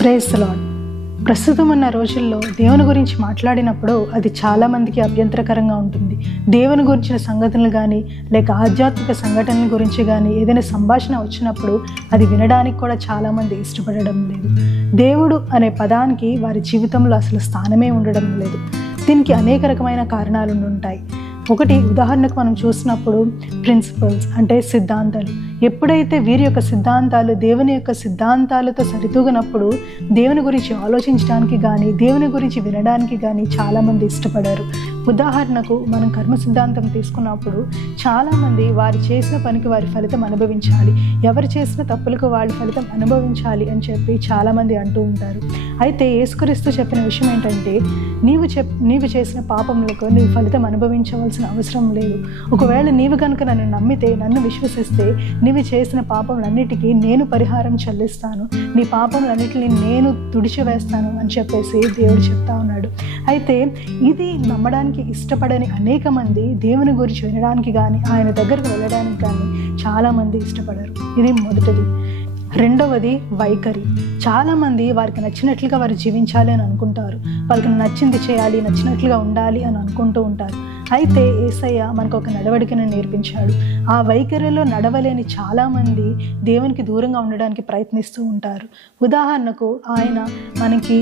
Praise lord ప్రస్తుతం ఉన్న రోజుల్లో దేవుని గురించి మాట్లాడినప్పుడు అది చాలామందికి అభ్యంతరకరంగా ఉంటుంది. దేవుని గురించిన సంగతులు కానీ లేక ఆధ్యాత్మిక సంఘటనల గురించి కానీ ఏదైనా సంభాషణ వచ్చినప్పుడు అది వినడానికి కూడా చాలామంది ఇష్టపడడం లేదు. దేవుడు అనే పదానికి వారి జీవితంలో అసలు స్థానమే ఉండడం లేదు. దీనికి అనేక రకమైన కారణాలు ఉంటాయి. ఒకటి ఉదాహరణకు మనం చూసినప్పుడు ప్రిన్సిపల్స్ అంటే సిద్ధాంతాలు. ఎప్పుడైతే వీరి యొక్క సిద్ధాంతాలు దేవుని యొక్క సిద్ధాంతాలతో సరితూగినప్పుడు దేవుని గురించి ఆలోచించడానికి కానీ దేవుని గురించి వినడానికి కానీ చాలామంది ఇష్టపడారు. ఉదాహరణకు మనం కర్మ సిద్ధాంతం తీసుకున్నప్పుడు చాలామంది వారు చేసిన పనికి వారి ఫలితం అనుభవించాలి. ఎవరు చేసిన తప్పులకు వారి ఫలితం అనుభవించాలి అని చెప్పి చాలామంది అంటూ ఉంటారు. అయితే యేసుక్రీస్తు చెప్పిన విషయం ఏంటంటే నీవు చెప్ నీవు చేసిన పాపములకు నీవు ఫలితం అనుభవించవలసిన అవసరం లేదు. ఒకవేళ నీవు కనుక నన్ను నమ్మితే నన్ను విశ్వసిస్తే నీవు చేసిన పాపములన్నిటికీ నేను పరిహారం చెల్లిస్తాను. నీ పాపములన్నిటిని నేను తుడిచివేస్తాను అని చెప్పేసి దేవుడు చెప్తా ఉన్నాడు. అయితే ఇది నమ్మడానికి ఇష్టపడని అనేక మంది దేవుని గురించి వినడానికి కానీ ఆయన దగ్గరకు వెళ్ళడానికి కానీ చాలామంది ఇష్టపడరు. ఇది మొదటిది. రెండవది వైఖరి. చాలామంది వారికి నచ్చినట్లుగా వారు జీవించాలి అని అనుకుంటారు. వాళ్ళకి నచ్చింది చేయాలి నచ్చినట్లుగా ఉండాలి అని అనుకుంటూ ఉంటారు. అయితే ఏసయ్య మనకు ఒక నడవడికను నేర్పించాడు. ఆ వైఖరిలో నడవలేని చాలామంది దేవునికి దూరంగా ఉండడానికి ప్రయత్నిస్తూ ఉంటారు. ఉదాహరణకు ఆయన మనకి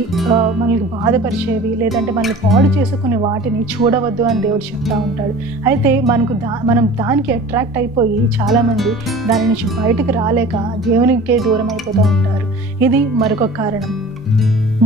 మనకి బాధపరిచేవి లేదంటే మనల్ని పాడు చేసుకునే వాటిని చూడవద్దు అని దేవుడు చెప్తా ఉంటాడు. అయితే మనకు దా మనం దానికి అట్రాక్ట్ అయిపోయి చాలామంది దాని నుంచి బయటకు రాలేక దేవునికే దూరం అయిపోతూ ఉంటారు. ఇది మరొక కారణం.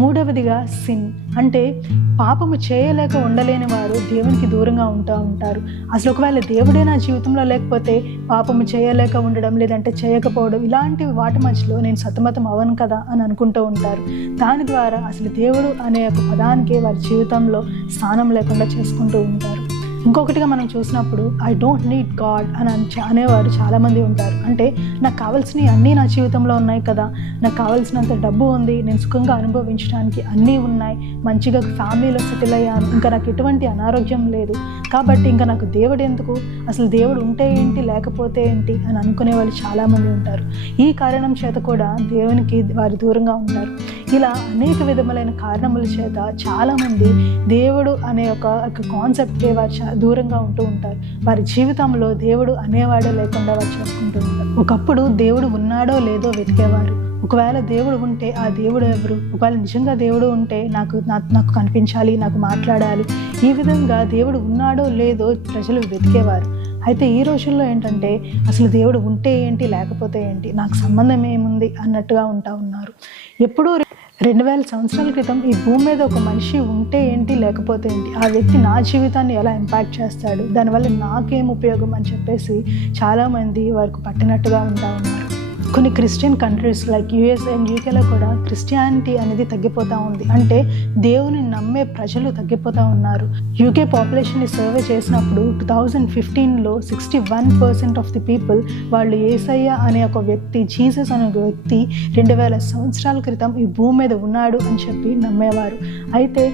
మూడవదిగా సిన్ అంటే పాపము చేయలేక ఉండలేని వారు దేవునికి దూరంగా ఉంటూ ఉంటారు. అసలు ఒకవేళ దేవుడే నా జీవితంలో లేకపోతే పాపము చేయలేక ఉండడం లేదంటే చేయకపోవడం ఇలాంటి వాటి మధ్యలో నేను సతమతం అవను కదా అని అనుకుంటూ ఉంటారు. దాని ద్వారా అసలు దేవుడు అనే ఒక పదానికి వారి జీవితంలో స్థానం లేకుండా చేసుకుంటూ ఉంటారు. ఇంకొకటిగా మనం చూసినప్పుడు ఐ డోంట్ నీడ్ గాడ్ అని అనేవారు చాలామంది ఉంటారు. అంటే నాకు కావాల్సినవి అన్నీ నా జీవితంలో ఉన్నాయి కదా. నాకు కావాల్సినంత డబ్బు ఉంది. నేను సుఖంగా అనుభవించడానికి అన్నీ ఉన్నాయి. మంచిగా ఫ్యామిలీలో సెటిల్ అయ్యాను. ఇంకా నాకు ఎటువంటి అనారోగ్యం లేదు. కాబట్టి ఇంకా నాకు దేవుడు ఎందుకు? అసలు దేవుడు ఉంటే ఏంటి? లేకపోతే ఏంటి? అని అనుకునే వాళ్ళు చాలామంది ఉంటారు. ఈ కారణం చేత కూడా దేవునికి వారు దూరంగా ఉంటారు. ఇలా అనేక విధములైన కారణముల చేత చాలామంది దేవుడు అనే ఒక ఒక కాన్సెప్ట్కి వారు చా- దూరంగా ఉంటూ ఉంటారు. వారి జీవితంలో దేవుడు అనేవాడే లేకుండా వారు చేసుకుంటూ ఉంటారు. ఒకప్పుడు దేవుడు ఉన్నాడో లేదో వెతికేవారు. ఒకవేళ దేవుడు ఉంటే ఆ దేవుడు ఎవరు? ఒకవేళ నిజంగా దేవుడు ఉంటే నాకు నాకు కనిపించాలి నాకు మాట్లాడాలి. ఈ విధంగా దేవుడు ఉన్నాడో లేదో ప్రజలు వెతికేవారు. అయితే ఈ రోజుల్లో ఏంటంటే అసలు దేవుడు ఉంటే ఏంటి లేకపోతే ఏంటి నాకు సంబంధం ఏముంది అన్నట్టుగా ఉంటా ఉన్నారు. ఎప్పుడూ రెండు వేల సంవత్సరాల క్రితం ఈ భూమి మీద ఒక మనిషి ఉంటే ఏంటి లేకపోతే ఏంటి? ఆ వ్యక్తి నా జీవితాన్ని ఎలా ఇంపాక్ట్ చేస్తాడు? దానివల్ల నాకేం ఉపయోగం అని చెప్పేసి చాలామంది వారికి పట్టినట్టుగా ఉంటా ఉన్నారు కొన్ని Christian countries like US and యూకేలో కూడా క్రిస్టియానిటీ అనేది తగ్గిపోతూ ఉంది. అంటే దేవుని నమ్మే ప్రజలు తగ్గిపోతూ ఉన్నారు. యూకే పాపులేషన్ని సర్వే చేసినప్పుడు టూ థౌజండ్ ఫిఫ్టీన్లో sixty one percent of the people వాళ్ళు ఏసయ్య అనే ఒక వ్యక్తి జీసస్ అనే ఒక వ్యక్తి రెండు వేల సంవత్సరాల క్రితం ఈ భూమి మీద ఉన్నాడు అని చెప్పి నమ్మేవారు. అయితే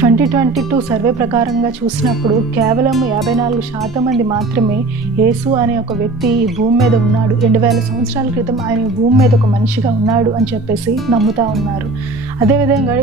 ట్వంటీ ట్వంటీ టూ సర్వే ప్రకారంగా చూసినప్పుడు కేవలం యాభై నాలుగు శాతం మంది మాత్రమే యేసు అనే ఒక వ్యక్తి ఈ భూమి మీద ఉన్నాడు. రెండు వేల సంవత్సరాల క్రితం ఆయన భూమి మీద ఒక మనిషిగా ఉన్నాడు అని చెప్పేసి నమ్ముతా ఉన్నారు. అదేవిధంగా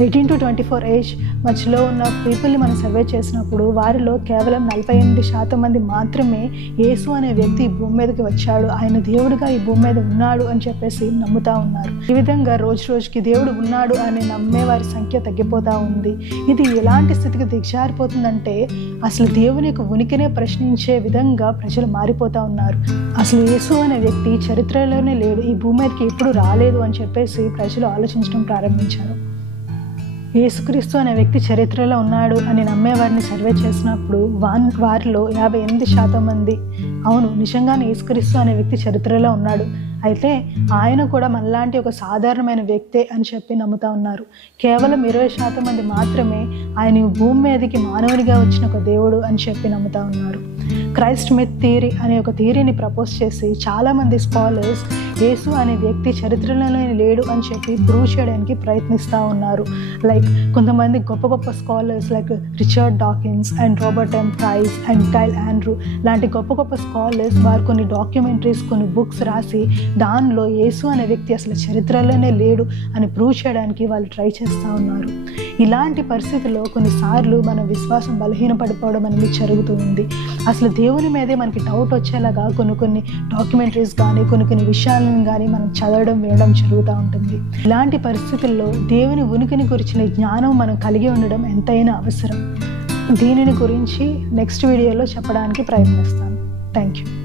eighteen to twenty four age మధ్యలో ఉన్న పీపుల్ని మనం సర్వే చేసినప్పుడు వారిలో కేవలం నలభై ఎనిమిది శాతం మంది మాత్రమే యేసు అనే వ్యక్తి ఈ భూమి మీదకి వచ్చాడు. ఆయన దేవుడిగా ఈ భూమి మీద ఉన్నాడు అని చెప్పేసి నమ్ముతా ఉన్నారు. ఈ విధంగా రోజు రోజుకి దేవుడు ఉన్నాడు అని నమ్మే వారి సంఖ్య తగ్గిపోతూ ఉంది. ఇది ఎలాంటి స్థితికి దిగజారిపోతుందంటే అసలు దేవుని యొక్క ఉనికినే ప్రశ్నించే విధంగా ప్రజలు మారిపోతూ ఉన్నారు. అసలు యేసు అనే వ్యక్తి చరిత్రలోనే లేడు. ఈ భూమి మీదకి ఎప్పుడు రాలేదు అని చెప్పేసి ప్రజలు ఆలోచించడం ప్రారంభించారు. యేసుక్రీస్తు అనే వ్యక్తి చరిత్రలో ఉన్నాడు అని నమ్మేవారిని సర్వే చేసినప్పుడు వాన్ వారిలో యాభై ఎనిమిది శాతం మంది అవును నిజంగానే యేసుక్రీస్తు అనే వ్యక్తి చరిత్రలో ఉన్నాడు. అయితే ఆయన కూడా మనలాంటి ఒక సాధారణమైన వ్యక్తే అని చెప్పి నమ్ముతా ఉన్నారు. కేవలం ఇరవై శాతం మంది మాత్రమే ఆయన భూమి మీదకి మానవునిగా వచ్చిన ఒక దేవుడు అని చెప్పి నమ్ముతా ఉన్నారు. క్రైస్ట్ మిత్ థియరీ అనే ఒక థియరీని ప్రపోజ్ చేసి చాలామంది స్కాలర్స్ యేసు అనే వ్యక్తి చరిత్రలోనే లేడు అని చెప్పి ప్రూవ్ చేయడానికి ప్రయత్నిస్తూ ఉన్నారు. లైక్ కొంతమంది గొప్ప గొప్ప scholars like Richard Dawkins and Robert M Price and Kyle Andrew లాంటి గొప్ప గొప్ప స్కాలర్స్ వారు కొన్ని డాక్యుమెంటరీస్ కొన్ని బుక్స్ రాసి దానిలో యేసు అనే వ్యక్తి అసలు చరిత్రలోనే లేడు అని ప్రూవ్ చేయడానికి వాళ్ళు ట్రై చేస్తూ ఉన్నారు. ఇలాంటి పరిస్థితుల్లో కొన్నిసార్లు మన విశ్వాసం బలహీనపడిపోవడం అనేది జరుగుతూ ఉంది అసలు దేవుని మీదే మనకి డౌట్ వచ్చేలాగా కొన్ని కొన్ని డాక్యుమెంటరీస్ కానీ కొన్ని కొన్ని విషయాలను కానీ మనం చదవడం వినడం జరుగుతూ ఉంటుంది. ఇలాంటి పరిస్థితుల్లో దేవుని ఉనికిని గురించిన జ్ఞానం మనం కలిగి ఉండడం ఎంతైనా అవసరం. దీనిని గురించి నెక్స్ట్ వీడియోలో చెప్పడానికి ప్రయత్నిస్తాను. Thank you